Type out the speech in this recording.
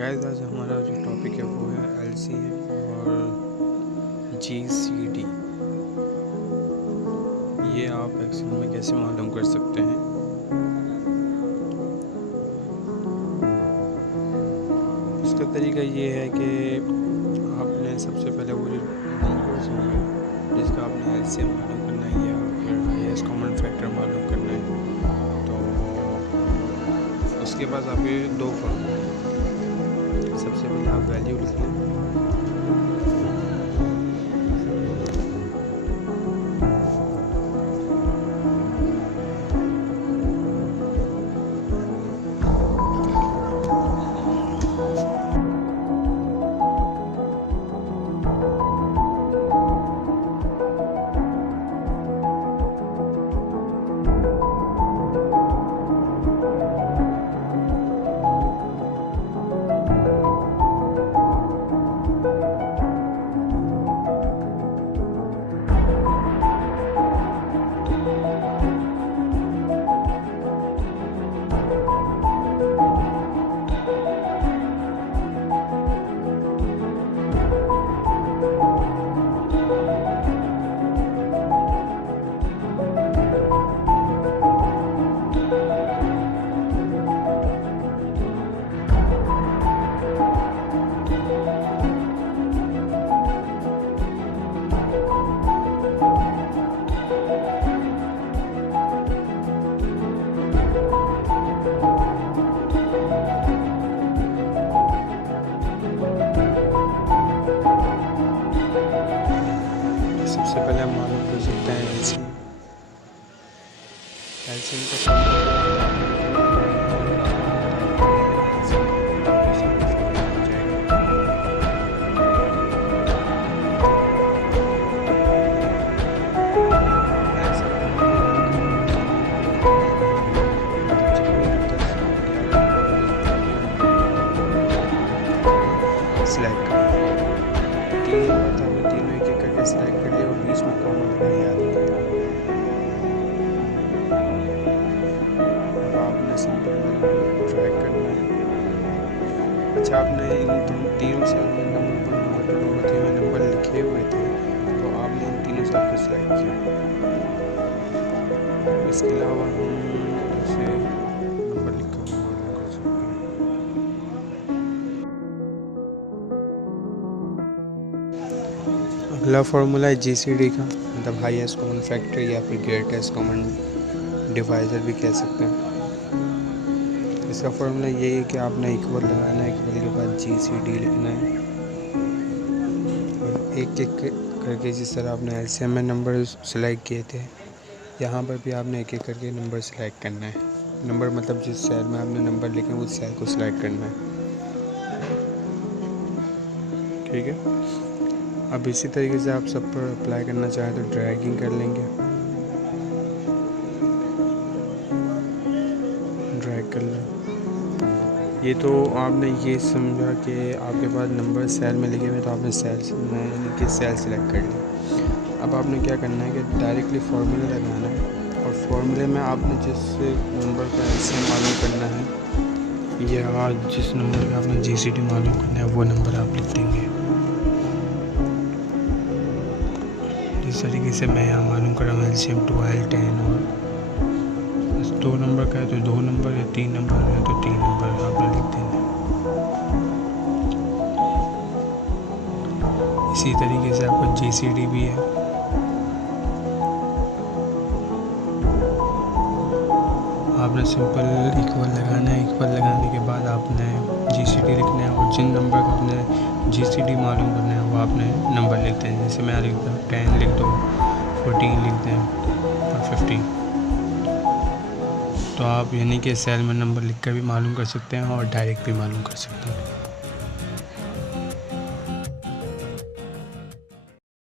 Guys आज हमारा जो टॉपिक है वो है LCM और GCD। ये आप एक्सेल में कैसे मालूम कर सकते हैं। इसका तरीका ये है कि आपने सबसे पहले वो जो नंबर्स होंगे जिसका आपने LCM मालूम करना है या फिर हाईएस्ट कॉमन फैक्टर मालूम करना है, तो उसके पास आपके दो फॉर्मूले। सबसे पहले आप वैल्यू लिख लें। सबसे पहले हम मालूम कर सकते हैं LCM सिलेक्ट तीनों एक एक करके सिलेक्ट कर लिया और बीच में कॉमन का याद किया। अब आपने सिंपल ड्रैग करना है। अच्छा, आपने इन तीनों सेल में नंबर लिखे हुए थे, तो आपने इन तीनों सेल को सिलेक्ट किया। इसके अलावा हम दूसरे नंबर लिखा हुआ कर सकते हैं। अगला फार्मूला है GCD का, मतलब हाईएस्ट कॉमन फैक्टर या फिर ग्रेटेस्ट कॉमन डिवाइज़र भी कह सकते हैं। इसका फार्मूला ये है कि आपने इक्वल लगाना है, इक्वल के बाद GCD लिखना है और एक एक करके जिस तरह आपने LCM में नंबर सेलेक्ट किए थे, यहाँ पर भी आपने एक एक करके नंबर सेलेक्ट करना है। नंबर मतलब जिस सेल में आपने नंबर लिखे उस सेल को सिलेक्ट करना है। ठीक है। अब इसी तरीके से आप सब पर अप्लाई करना चाहें तो ड्रैगिंग कर लेंगे, ड्रैग कर लें। ये तो आपने ये समझा कि आपके पास नंबर सेल में लिखे हुए, तो आपने सेल सेलेक्ट कर लिया। अब आपने क्या करना है कि डायरेक्टली फार्मूला लगाना है और फार्मूले में आपने जिस नंबर का LCM मालूम करना है या जिस नंबर का आपने GCD मालूम करना है वो नंबर आप लिख देंगे। इस तरीके से मैं यहाँ मालूम कर रहा हूँ LCM 12, 10 और 2 नंबर का है तो 2 नंबर या 3 नंबर है तो 3 नंबर आपने लिख देंगे। इसी तरीके से आपका GCD भी है। आपने सिंपल इक्वल लगाना है, इक्वल लगाने के बाद आपने GCD लिखना है और जिन नंबर का आपने GCD मालूम करना है वो आपने नंबर लिखते हैं। जैसे मैं लिखता हूँ 10 लिख दो, 14 लिख दें और 15। तो आप यानी कि सेल में नंबर लिख कर भी मालूम कर सकते हैं और डायरेक्ट भी मालूम कर सकते हैं।